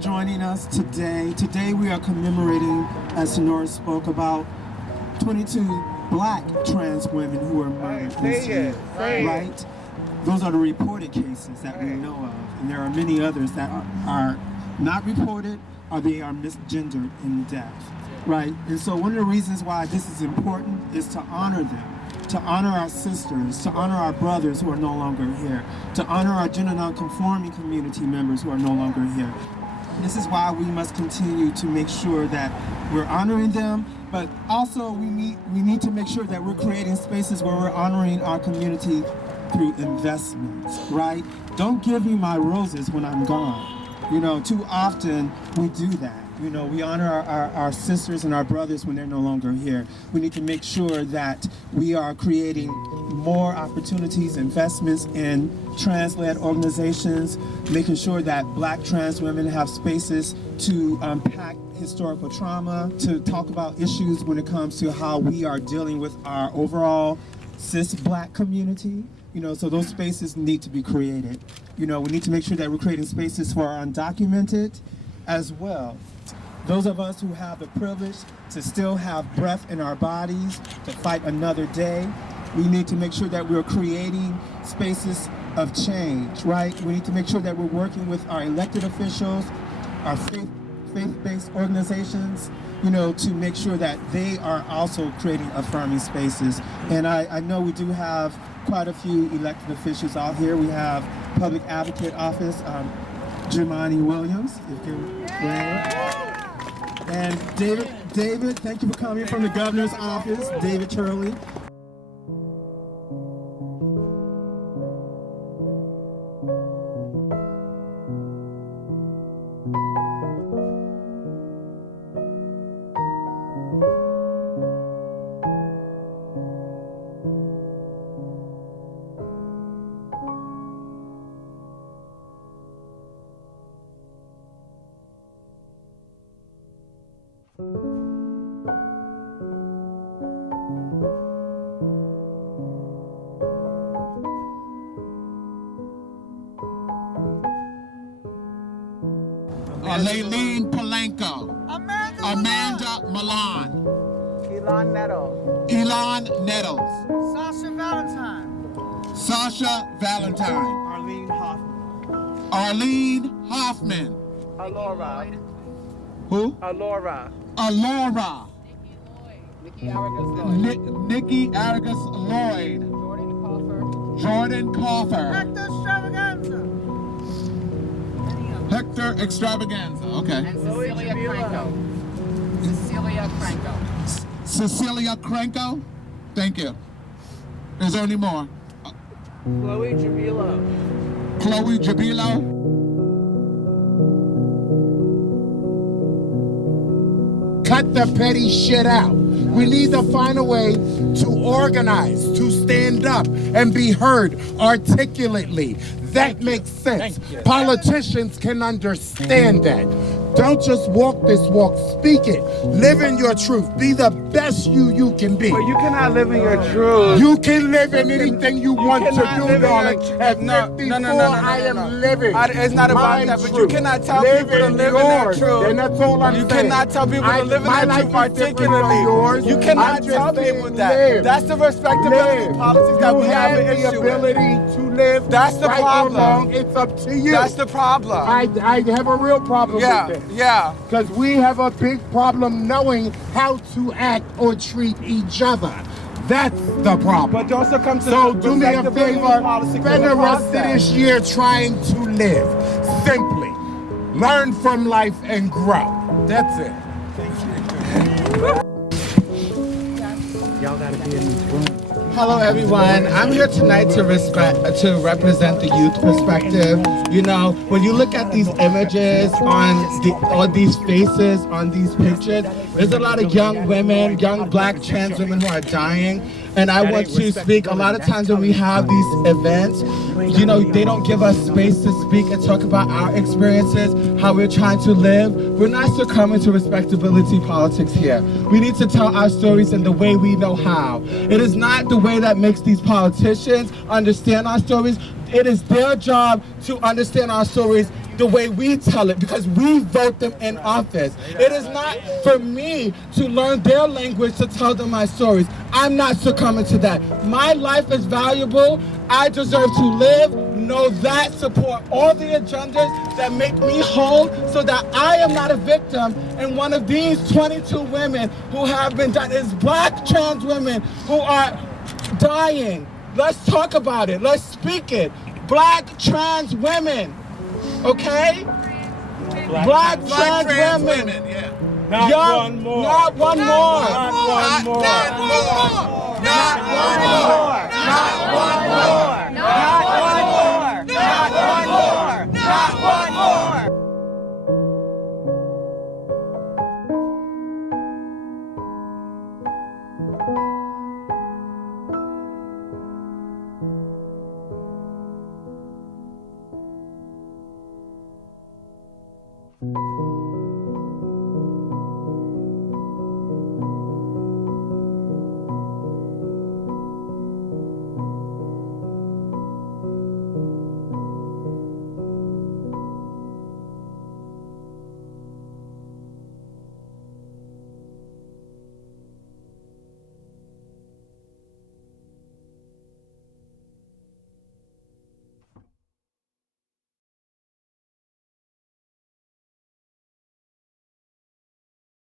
joining us today. Today we are commemorating, as Sonora spoke about, 22 black trans women who were murdered this year, right? Those are the reported cases that we know of, and there are many others that are not reported or they are misgendered in death, right? And so one of the reasons why this is important is to honor them, to honor our sisters, to honor our brothers who are no longer here, to honor our gender nonconforming community members who are no longer here. This is why we must continue to make sure that we're honoring them, but also we need to make sure that we're creating spaces where we're honoring our community through investments, right? Don't give me my roses when I'm gone. You know, too often we do that. You know, we honor our sisters and our brothers when they're no longer here. We need to make sure that we are creating more opportunities, investments in trans-led organizations, making sure that black trans women have spaces to unpack historical trauma, to talk about issues when it comes to how we are dealing with our overall cis black community. You know, so those spaces need to be created. You know, we need to make sure that we're creating spaces for our undocumented as well. Those of us who have the privilege to still have breath in our bodies to fight another day, we need to make sure that we're creating spaces of change, right? We need to make sure that we're working with our elected officials, our faith-based organizations, you know, to make sure that they are also creating affirming spaces. And I know we do have quite a few elected officials out here. We have Public Advocate Office, Jemani Williams, if you and David, thank you for coming from the governor's office, David Turley. Laylene Polanco, Amanda Milan, Elon Nettles, Sasha Valentine, Arlene Hoffman, who? Alora, Nikki Aragus Lloyd, Jordan Coffer, Hector Extravaganza, okay. And Cecilia Cranko, thank you. Is there any more? Chloe Jabilo. Cut the petty shit out. We need to find a way to organize, to stand up and be heard articulately. That makes sense. Politicians can understand that. Don't just walk this walk, speak it. Live in your truth. Be the best you can be. But you cannot live in your truth. You can live in anything you want to do, darling. At 54, I am living. It's not about that, but you cannot tell people to live in their truth. And that's all I'm saying. You cannot tell people to live in their truth articulately. You cannot tell people that. That's the respectability politics that we have an issue with. You have the ability to live. That's the problem. It's up to you. That's the problem. I have a real problem with it. Yeah. Because we have a big problem knowing how to act or treat each other. That's the problem. But also come to so do me a favor, spend the rest of this year trying to live. Simply. Learn from life and grow. That's it. Thank you. Y'all gotta be in this room. Hello everyone, I'm here tonight to represent the youth perspective. You know, when you look at these images on these faces, on these pictures, there's a lot of young women, young black trans women who are dying. And I want to speak, a lot of times when we have these events, you know, they don't give us space to speak and talk about our experiences, how we're trying to live. We're not succumbing to respectability politics here. We need to tell our stories in the way we know how. It is not the way that makes these politicians understand our stories. It is their job to understand our stories the way we tell it, because we vote them in office. It is not for me to learn their language to tell them my stories. I'm not succumbing to that. My life is valuable. I deserve to live. Know that. Support all the agendas that make me whole so that I am not a victim. And one of these 22 women who have been done is Black trans women who are dying. Let's talk about it. Let's speak it. Black trans women. Okay? Black trans women. Yeah. Not one more. Not one more. Not one more. Not one more. Not one more. Not one more.